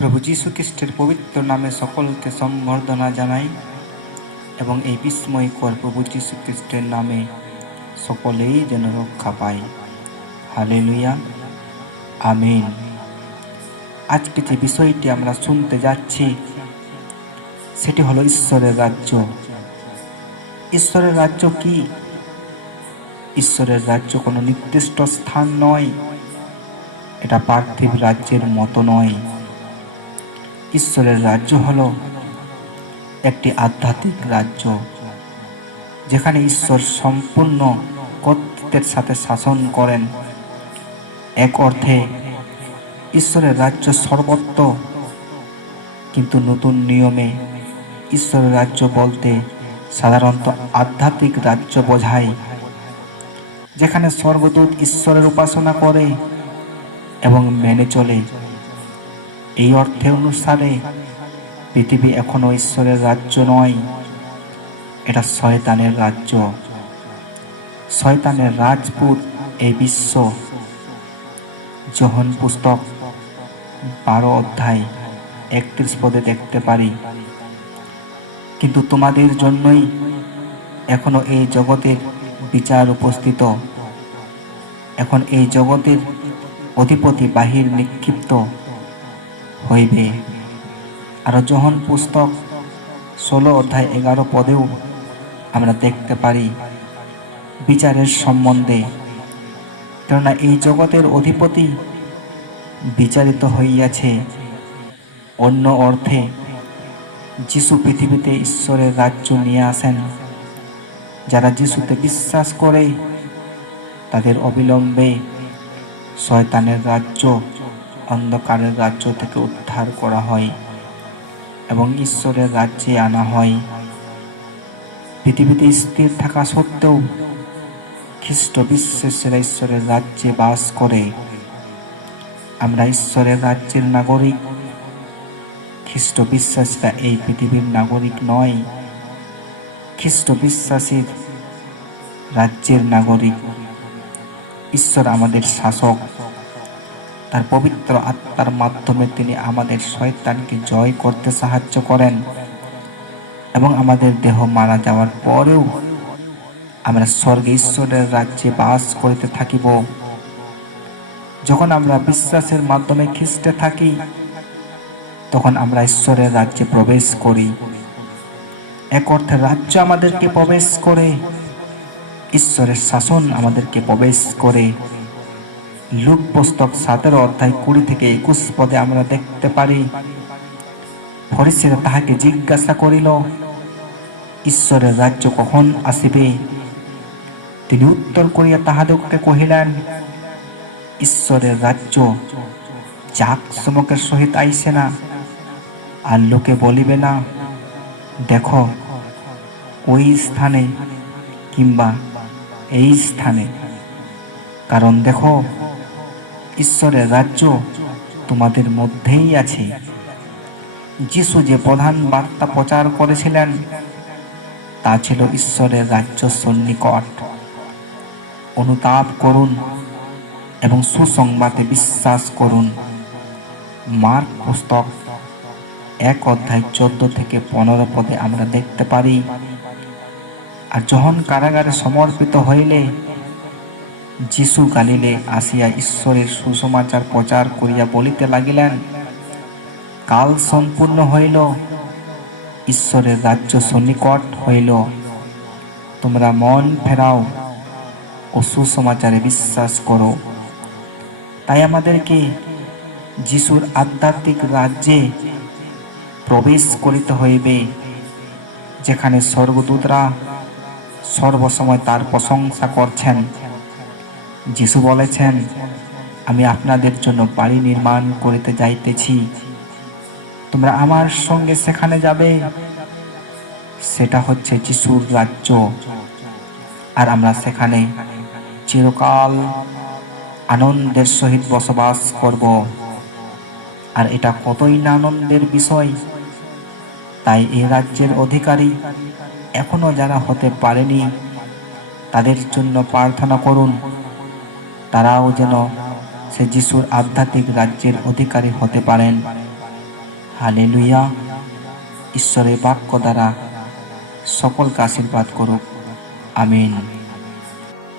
প্রভু যীশু খ্রিস্টের পবিত্র নামে সকলকে সম্বর্ধনা জানাই এবং এই বিস্ময়কর প্রভু যীশু খ্রিস্টের নামে সকলেই যেন রক্ষা পায়। হালেলুয়া। আমেন। আজকে যে বিষয়টি আমরা শুনতে যাচ্ছি, সেটি হলো ঈশ্বরের রাজ্য। ঈশ্বরের রাজ্য কি? ঈশ্বরের রাজ্য কোনো নির্দিষ্ট স্থান নয়। এটা পার্থিব রাজ্যের মতো নয়। ঈশ্বরের রাজ্য হলো একটি আধ্যাত্মিক রাজ্য, যেখানে ঈশ্বর সম্পূর্ণ কর্তৃত্বের সাথে শাসন করেন। এক অর্থে, ঈশ্বরের রাজ্য সর্বত্র, কিন্তু নতুন নিয়মে ঈশ্বরের রাজ্য বলতে সাধারণত আধ্যাত্মিক রাজ্য বোঝায়, যেখানে স্বর্গদূত ঈশ্বরের উপাসনা করে এবং মেনে চলে। এই অর্থে অনুসারে পৃথিবী এখনও ঈশ্বরের রাজ্য নয়, এটা শয়তানের রাজ্য। শয়তানের রাজপুত এই বিশ্ব। যোহন পুস্তক বারো অধ্যায় একত্রিশ পদে দেখতে পারি। কিন্তু তোমাদের জন্যই এখনও এই জগতের বিচার উপস্থিত। এখন এই জগতের অধিপতি বাহির নিক্ষিপ্ত। হইবে। আর যখন পুস্তক ষোলো অধ্যায় এগারো পদেও আমরা দেখতে পারি বিচারের সম্বন্ধে, কেননা এই জগতের অধিপতি বিচারিত হইয়াছে। অন্য অর্থে, যিশু পৃথিবীতে ঈশ্বরের রাজ্য নিয়ে আসেন, যারা যিশুতে বিশ্বাস করে, তাদের অবিলম্বে শয়তানের রাজ্য অন্ধকারের রাজ্য থেকে উদ্ধার করা হয় এবং ঈশ্বরের রাজ্যে আনা হয়। পৃথিবীতে স্থির থাকা সত্ত্বেও খ্রিস্ট বিশ্বাসেরা ঈশ্বরের রাজ্যে বাস করে। আমরা ঈশ্বরের রাজ্যের নাগরিক। খ্রিস্ট বিশ্বাসীরা এই পৃথিবীর নাগরিক নয়। খ্রিস্ট বিশ্বাসীর রাজ্যের নাগরিক। ঈশ্বর আমাদের শাসক। তার পবিত্র আত্মার মাধ্যমে তিনি আমাদের শয়তানকে জয় করতে সাহায্য করেন এবং আমাদের দেহ মারা যাওয়ার পরেও আমরা স্বর্গে ঈশ্বরের রাজ্যে বাস করিতে থাকিব। যখন আমরা বিশ্বাসের মাধ্যমে খ্রিস্টে থাকি, তখন আমরা ঈশ্বরের রাজ্যে প্রবেশ করি। এক অর্থে রাজ্য আমাদেরকে প্রবেশ করে, ঈশ্বরের শাসন আমাদেরকে প্রবেশ করে। লুক পুস্তক সাতেরো অধ্যায় কুড়ি থেকে একুশ পদে আমরা দেখতে পারি ফরিসেরা তাহাকে জিজ্ঞাসা করিল, ঈশ্বরের রাজ্য কখন আসিবে? তিনি উত্তর করিয়া তাহাদেরকে কহিলেন, ঈশ্বরের রাজ্য চাক সমকের সহিত আইসে না, আর লোকে বলিবে না, দেখো, ওই স্থানে কিংবা এই স্থানে। কারণ দেখো ঈশ্বরের রাজ্য তোমাদের মধ্যেই আছে। যিশু যে প্রধান বার্তা প্রচার করেছিলেন, তা ছিল ঈশ্বরের রাজ্য সন্নিকট। অনুতাপ করুন এবং সুসংবাদে বিশ্বাস করুন। মার্ক পুস্তক এক অধ্যায় চোদ্দ থেকে পনেরো পদে আমরা দেখতে পারি, আর যখন কারাগারে সমর্পিত হইলে যিশু গালিলে আসিয়া ঈশ্বরের সুসমাচার প্রচার করিয়া বলিতে লাগিলেন, কাল সম্পূর্ণ হইল, ঈশ্বরের রাজ্য সন্নিকট হইল। তোমরা মন ফেরাও ও সুসমাচারে বিশ্বাস করো। তাই আমাদেরকে যিশুর আধ্যাত্মিক রাজ্যে প্রবেশ করিতে হইবে, যেখানে স্বর্গদূতরা সর্বসময় তার প্রশংসা করছেন। যিশু বলেছেন, আমি আপনাদের জন্য বাড়ি নির্মাণ করিতে যাইতেছি। তোমরা আমার সঙ্গে সেখানে যাবে। সেটা হচ্ছে যিশুর রাজ্য। আর আমরা সেখানে চিরকাল আনন্দের সহিত বসবাস করব। আর এটা কতই না আনন্দের বিষয়। তাই এই রাজ্যের অধিকারী এখনও যারা হতে পারেনি, তাদের জন্য প্রার্থনা করুন। তারাও যেন সে যিশুর আধ্যাত্মিক রাজ্যের অধিকারী হতে পারেন। হালে লুইয়া ঈশ্বরের বাক্য দ্বারা সকলকে আশীর্বাদ করুক। আমিন।